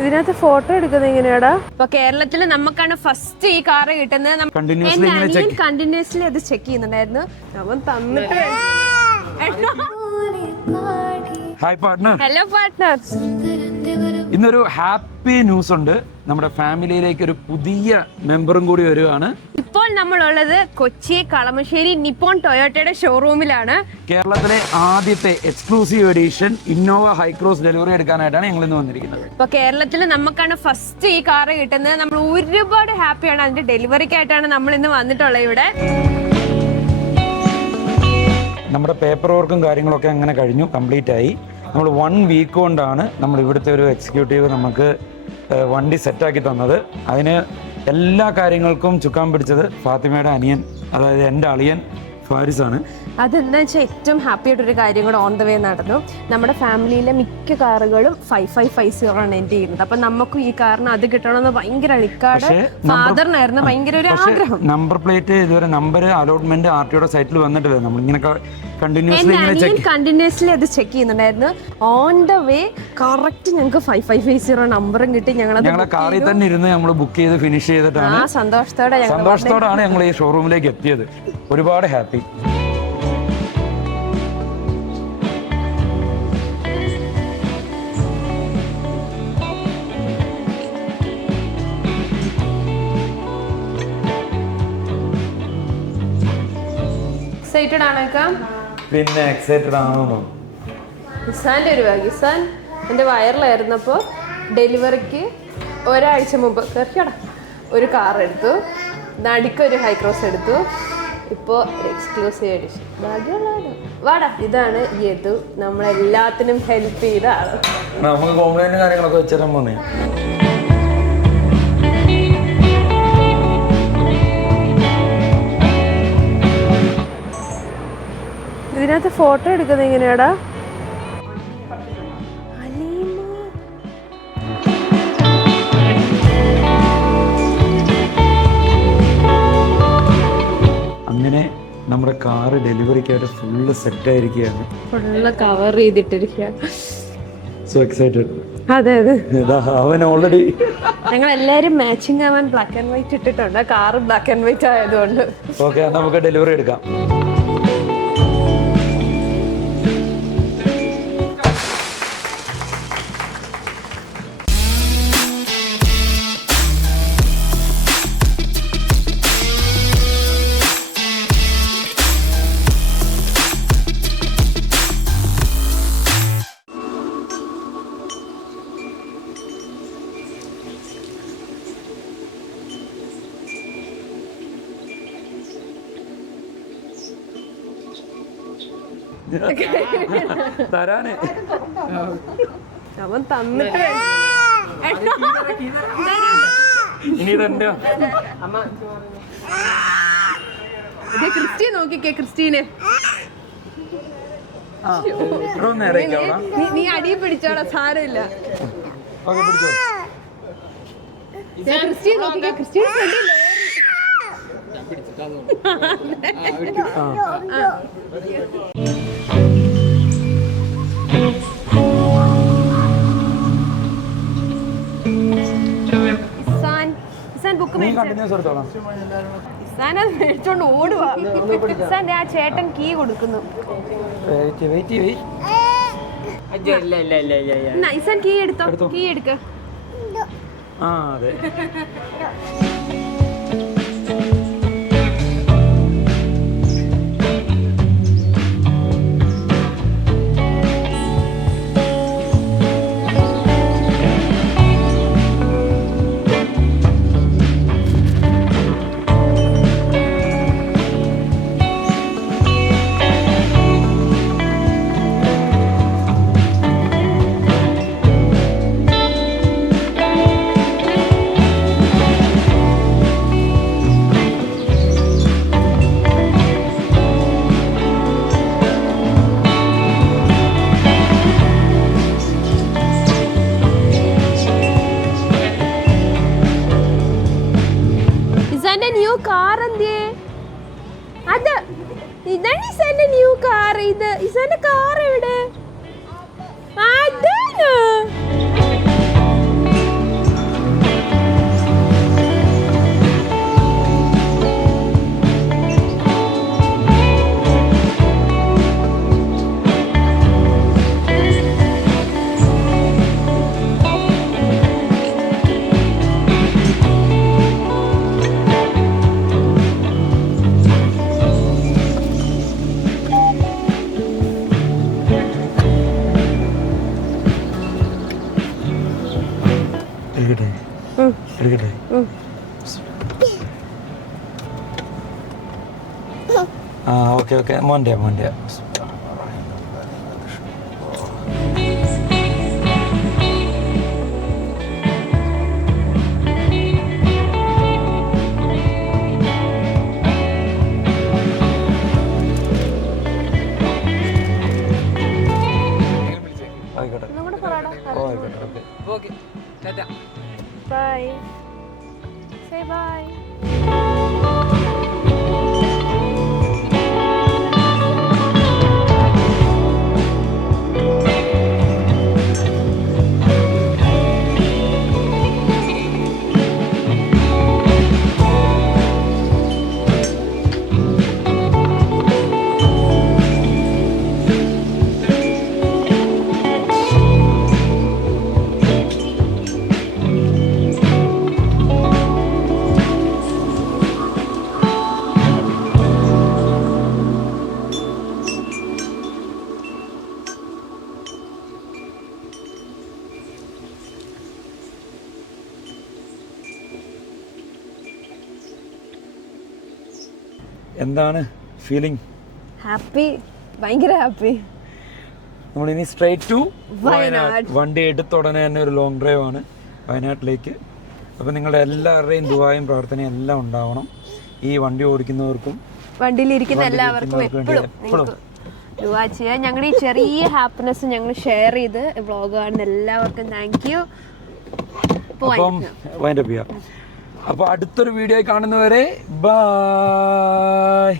ഇതിനകത്ത് ഫോട്ടോ എടുക്കുന്നത് എങ്ങനെയാടാ? ഇപ്പൊ കേരളത്തിൽ നമുക്കാണ് ഫസ്റ്റ് ഈ കാറ് കിട്ടുന്നത്. കണ്ടിന്യൂസ്ലി അത് ചെക്ക് ചെയ്യുന്നുണ്ടായിരുന്നു. അവൻ തന്നിട്ട് ഹായ് പാർട്ട്ണർ. Hello partner. ഇന്നൊരു ഹാപ്പി ന്യൂസ് ഉണ്ട്. നമ്മുടെ ഫാമിലിയിലേക്ക് ഒരു പുതിയ മെമ്പറും കൂടി വരുവാണ്. ഇപ്പോൾ നമ്മളുള്ളത് കൊച്ചി കളമശ്ശേരി നിപ്പോൺ ടൊയോട്ടയുടെ ഷോറൂമിലാണ്. കേരളത്തിലെ ആദ്യത്തെ exclusive edition Innova Hycross delivery എടുക്കാനായിട്ടാണ് ഞങ്ങൾ ഇന്ന് വന്നിരിക്കുന്നത്. ഇപ്പൊ കേരളത്തിൽ നമുക്കാണ് ഫസ്റ്റ് ഈ കാറ് കിട്ടുന്നത്. നമ്മൾ ഒരുപാട് ഹാപ്പിയാണ്. അതിന്റെ ഡെലിവറിക്കായിട്ടാണ് നമ്മൾ ഇന്ന് വന്നിട്ടുള്ളത്. ഇവിടെ നമ്മുടെ പേപ്പർ വർക്കും കാര്യങ്ങളൊക്കെ അങ്ങനെ കഴിഞ്ഞു, കംപ്ലീറ്റ് ആയി. നമ്മൾ 1 വീക്ക് കൊണ്ടാണ് നമ്മൾ ഇവിടുത്തെ ഒരു എക്സിക്യൂട്ടീവ് നമുക്ക് വണ്ടി സെറ്റാക്കി തന്നത്. അതിന് എല്ലാ കാര്യങ്ങൾക്കും ചുക്കാൻ പിടിച്ചത് ഫാത്തിമയുടെ അനിയൻ, അതായത് എൻ്റെ അളിയൻ ഫാരിസാണ്. അതെന്താ വെച്ചാൽ ഏറ്റവും ഹാപ്പി ആയിട്ടൊരു കാര്യം കൂടെ ഓൺ ദ വേ നടന്നു. നമ്മുടെ ഫാമിലിയിലെ മിക്ക കാറുകളും 5550 ആണ് എൻഡ് ചെയ്യുന്നത്. അപ്പൊ നമുക്കും ഈ കാറിന് അത് കിട്ടണമെന്ന് ഭയങ്കര അളിക്കാട് ഫാദറിനായിരുന്നു ഭയങ്കര ഒരു ആഗ്രഹം. നമ്പർ പ്ലേറ്റ് ഇതുവരെ നമ്പർ അലോട്ട്മെന്റ് ആർടിഒയുടെ സൈറ്റിൽ വന്നിട്ടില്ല. നമ്മളിങ്ങനെ കണ്ടിന്യൂസ്ലി അത് ചെക്ക് ചെയ്യുന്നുണ്ടായിരുന്നു. ഓൺ ദ വേ കറക്റ്റ് ഞങ്ങൾക്ക് 5550 നമ്പറും കിട്ടി. ഞങ്ങളെ കാറിൽ തന്നെ ഇരുന്ന് നമ്മൾ ബുക്ക് ചെയ്ത് ഫിനിഷ് ചെയ്തിട്ടാണ് സന്തോഷത്തോടാണ് ഞങ്ങൾ ഈ ഷോറൂമിലേക്ക് എത്തിയത്. ഒരുപാട് ഹാപ്പി. എക്സൈറ്റഡ് ആണോ? പിന്നെ എക്സൈറ്റഡ് ആണോ? ഇസാന്റെ ഒരു ഭാഗ്യം. ഇസാൻ എൻ്റെ വയറിലായിരുന്നപ്പോൾ ഡെലിവറിക്ക് ഒരാഴ്ച മുമ്പ് ഒരു കാർ എടുത്തു, നടിക്കൊരു ഹൈക്രോസ് എടുത്തു, ഇപ്പോൾ ഒരു എക്സ്ക്ലൂസീവ് എഡിഷൻ. ഭാഗ്യമുള്ളതാണ്. വാടാ, ഇതാണ് യദു, നമ്മളെല്ലാത്തിനും ഹെൽപ്പ് ചെയ്ത ആള്. നമുക്ക് കോംപ്ലൈന്റ് കാര്യങ്ങളൊക്കെ വെച്ചിട്ടാൻ പോന്നേ. ഇതിനകത്ത് ഫോട്ടോ എടുക്കുന്നത് എങ്ങനെയാടാ? അങ്ങനെ നമ്മുടെ കാറ് ഡെലിവറിക്കായിട്ട് ഫുള്ള് സെറ്റ് ആയിരിക്കുകയാണ്. ഫുള്ള് കവർ ചെയ്തിട്ടിരിക്കുകയാണ്. So excited. അതെ അതെ, അവൻ ഓൾറെഡി ഞങ്ങൾ എല്ലാവരും മാച്ചിങ് ആവാൻ ബ്ലാക്ക് ആൻഡ് വൈറ്റ് ഇട്ടിട്ടുണ്ട്. കാറ് ബ്ലാക്ക് ആൻഡ് വൈറ്റ് ആയതുകൊണ്ട് ഓക്കെ, നമുക്ക് ഡെലിവറി എടുക്കാം. തരാനേ അവൻ തന്നിട്ട് ഇനി തന്നെ ക്രിസ്റ്റി നോക്കിക്കേ. ക്രിസ്റ്റീന് നീ അടിയിൽ പിടിച്ചോടാ, സാരമില്ല. ക്രിസ്റ്റി നോക്കിക്കേ. ക്രിസ്റ്റി മേടിച്ചോണ്ട് ഓടുവാ. ഇസാന്റെ ആ ചേട്ടൻ കീ കൊടുക്കുന്നു. ഇസാൻ കീ എടുത്തോ. കീ എടുക്ക. ആ അതെ. ന്യൂ കാർ എന്തിയേ? അത് ഇതാണ് ഇസാന്റെ ന്യൂ കാർ. ഇത് ഇസാന്റെ കാർ എവിടെ? അതാണ് എടുക്കട്ടെ എടുക്കട്ടെ. ആ ഓക്കെ ഓക്കെ മോൻ്റെ ആയിക്കോട്ടെ. ഓ ആയിക്കോട്ടെ ഓക്കെ. ബൈ. Say bye. എന്താണ് ഫീലിംഗ്? ഹാപ്പി, ഭയങ്കര ഹാപ്പി. നമ്മളിനി സ്ട്രേറ്റ് ടു വയനാട്. വണ്ടി എടുത്ത ഉടനെ തന്നെ ഒരു ലോങ് ഡ്രൈവ് ആണ് വയനാട്ടിലേക്ക്. അപ്പോൾ നിങ്ങളുടെ എല്ലാവരുടെയും ദുആയും പ്രാർത്ഥനയും എല്ലാം ഉണ്ടാവണം. ഈ വണ്ടി ഓടിക്കുന്നവർക്കും വണ്ടിയിലിരിക്കുന്ന എല്ലാവർക്കും എപ്പോഴും ദുആ ചെയ്യാം. ഞങ്ങളുടെ ഈ ചെറിയ ഹാപ്പിനെസ് ഞങ്ങൾ ഷെയർ ചെയ്ത് വ്ളോഗ് കാണുന്ന എല്ലാവർക്കും താങ്ക് യു. അപ്പം വൈൻഡപ്പ് ചെയ്യാം. അപ്പോൾ അടുത്തൊരു വീഡിയോ കാണുന്നവരെ ബൈ.